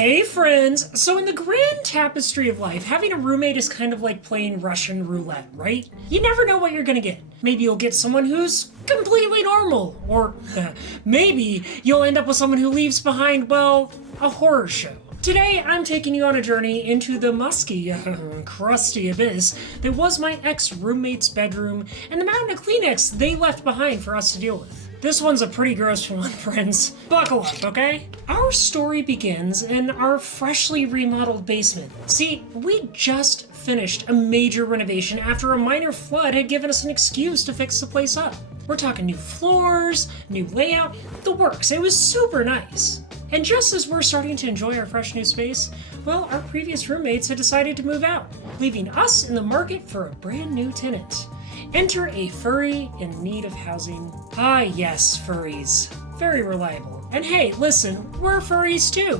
Hey friends! So in the grand tapestry of life, having a roommate is kind of like playing Russian roulette, right? You never know what you're gonna get. Maybe you'll get someone who's completely normal, or maybe you'll end up with someone who leaves behind, well, a horror show. Today, I'm taking you on a journey into the musky, crusty abyss that was my ex-roommate's bedroom and the mountain of Kleenex they left behind for us to deal with. This one's a pretty gross one, friends. Buckle up, okay? Our story begins in our freshly remodeled basement. See, we just finished a major renovation after a minor flood had given us an excuse to fix the place up. We're talking new floors, new layout, the works. It was super nice. And just as we're starting to enjoy our fresh new space, well, our previous roommates had decided to move out, leaving us in the market for a brand new tenant. Enter a furry in need of housing. Ah yes, furries. Very reliable. And hey, listen, we're furries too.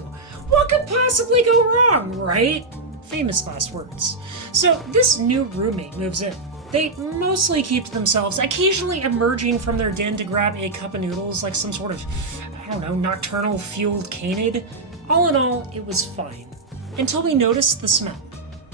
What could possibly go wrong, right? Famous last words. So this new roommate moves in. They mostly keep to themselves, occasionally emerging from their den to grab a cup of noodles like some sort of, nocturnal fueled canid. All in all, it was fine. Until we noticed the smell.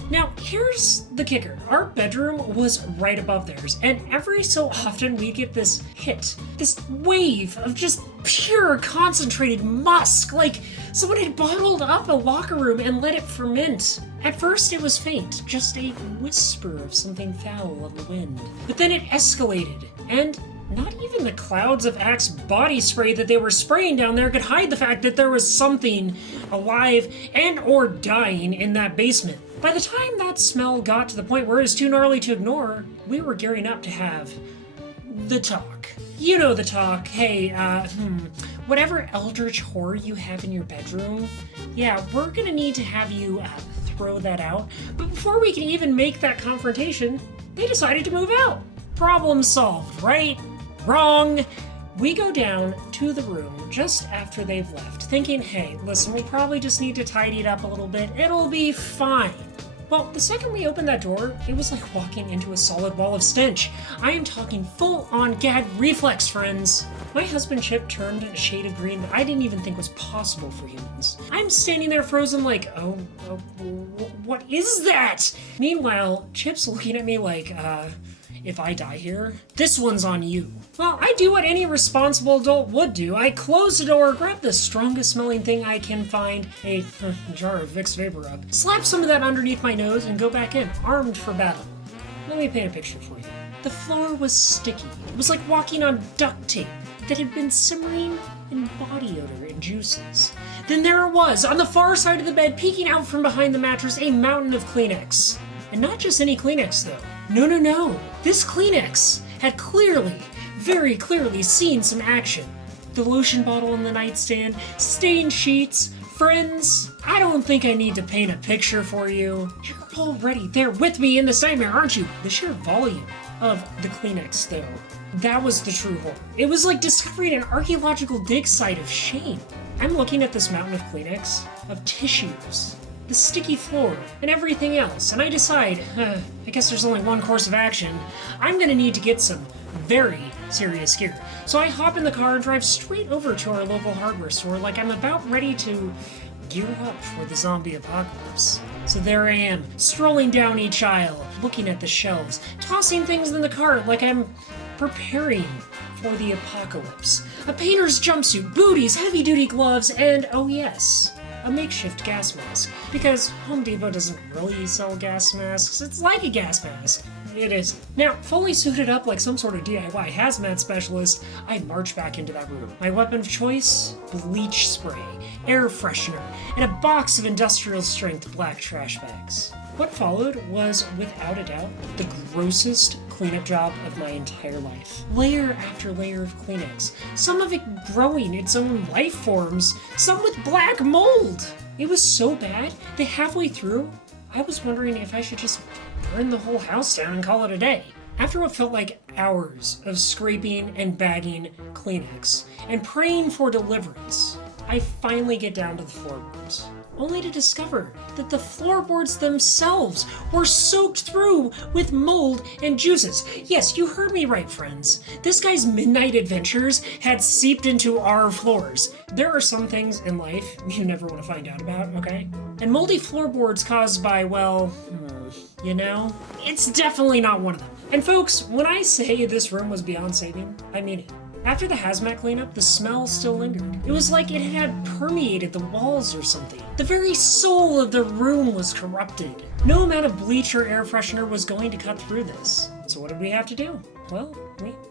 Now, here's the kicker. Our bedroom was right above theirs, and every so often we get this hit, this wave of just pure concentrated musk, like someone had bottled up a locker room and let it ferment. At first it was faint, just a whisper of something foul on the wind. But then it escalated, and not even the clouds of Axe body spray that they were spraying down there could hide the fact that there was something alive and or dying in that basement. By the time that smell got to the point where it was too gnarly to ignore, we were gearing up to have the talk. You know the talk. Hey, whatever eldritch horror you have in your bedroom, yeah, we're gonna need to have you throw that out. But before we can even make that confrontation, they decided to move out. Problem solved, right? Wrong. We go down to the room just after they've left, thinking, hey, listen, we'll probably just need to tidy it up a little bit. It'll be fine. Well, the second we opened that door, it was like walking into a solid wall of stench. I am talking full-on gag reflex, friends. My husband Chip turned a shade of green that I didn't even think was possible for humans. I'm standing there frozen like, what is that? Meanwhile, Chip's looking at me like, if I die here, this one's on you. Well, I do what any responsible adult would do. I close the door, grab the strongest smelling thing I can find, a jar of Vicks Vapor Rub, slap some of that underneath my nose, and go back in, armed for battle. Let me paint a picture for you. The floor was sticky. It was like walking on duct tape that had been simmering in body odor and juices. Then there it was, on the far side of the bed, peeking out from behind the mattress, a mountain of Kleenex. And not just any Kleenex, though. No. This Kleenex had clearly, very clearly seen some action. The lotion bottle on the nightstand, stained sheets. Friends, I don't think I need to paint a picture for you. You're already there with me in this nightmare, aren't you? The sheer volume of the Kleenex, though, that was the true horror. It was like discovering an archaeological dig site of shame. I'm looking at this mountain of Kleenex, of tissues, the sticky floor, and everything else, and I decide, I guess there's only one course of action. I'm gonna need to get some very serious gear. So I hop in the car and drive straight over to our local hardware store like I'm about ready to gear up for the zombie apocalypse. So there I am, strolling down each aisle, looking at the shelves, tossing things in the cart like I'm preparing for the apocalypse. A painter's jumpsuit, booties, heavy-duty gloves, and oh yes, a makeshift gas mask. Because Home Depot doesn't really sell gas masks, it's like a gas mask. It is. Now, fully suited up like some sort of DIY hazmat specialist, I march back into that room. My weapon of choice? Bleach spray, air freshener, and a box of industrial-strength black trash bags. What followed was, without a doubt, the grossest cleanup job of my entire life. Layer after layer of Kleenex, some of it growing its own life forms, some with black mold. It was so bad that halfway through, I was wondering if I should just burn the whole house down and call it a day. After what felt like hours of scraping and bagging Kleenex and praying for deliverance, I finally get down to the floorboards, only to discover that the floorboards themselves were soaked through with mold and juices. Yes, you heard me right, friends. This guy's midnight adventures had seeped into our floors. There are some things in life you never want to find out about, okay? And moldy floorboards caused by, well, you know, it's definitely not one of them. And folks, when I say this room was beyond saving, I mean it. After the hazmat cleanup, the smell still lingered. It was like it had permeated the walls or something. The very soul of the room was corrupted. No amount of bleach or air freshener was going to cut through this. So what did we have to do? Well,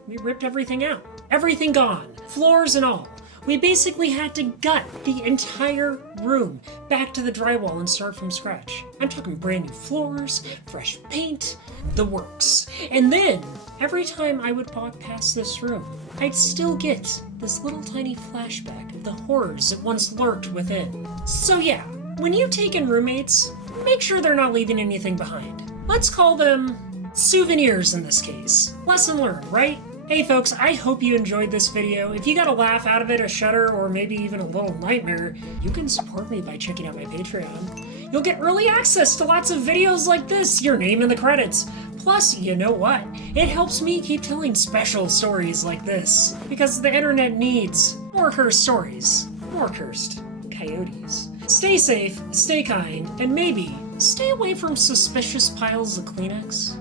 we ripped everything out. Everything gone, floors and all. We basically had to gut the entire room back to the drywall and start from scratch. I'm talking brand new floors, fresh paint, the works. And then, every time I would walk past this room, I'd still get this little tiny flashback of the horrors that once lurked within. So yeah, when you take in roommates, make sure they're not leaving anything behind. Let's call them souvenirs in this case. Lesson learned, right? Hey folks, I hope you enjoyed this video. If you got a laugh out of it, a shudder, or maybe even a little nightmare, you can support me by checking out my Patreon. You'll get early access to lots of videos like this, your name in the credits. Plus, you know what? It helps me keep telling special stories like this, because the internet needs more cursed stories, more cursed coyotes. Stay safe, stay kind, and maybe stay away from suspicious piles of Kleenex.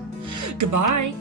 Goodbye.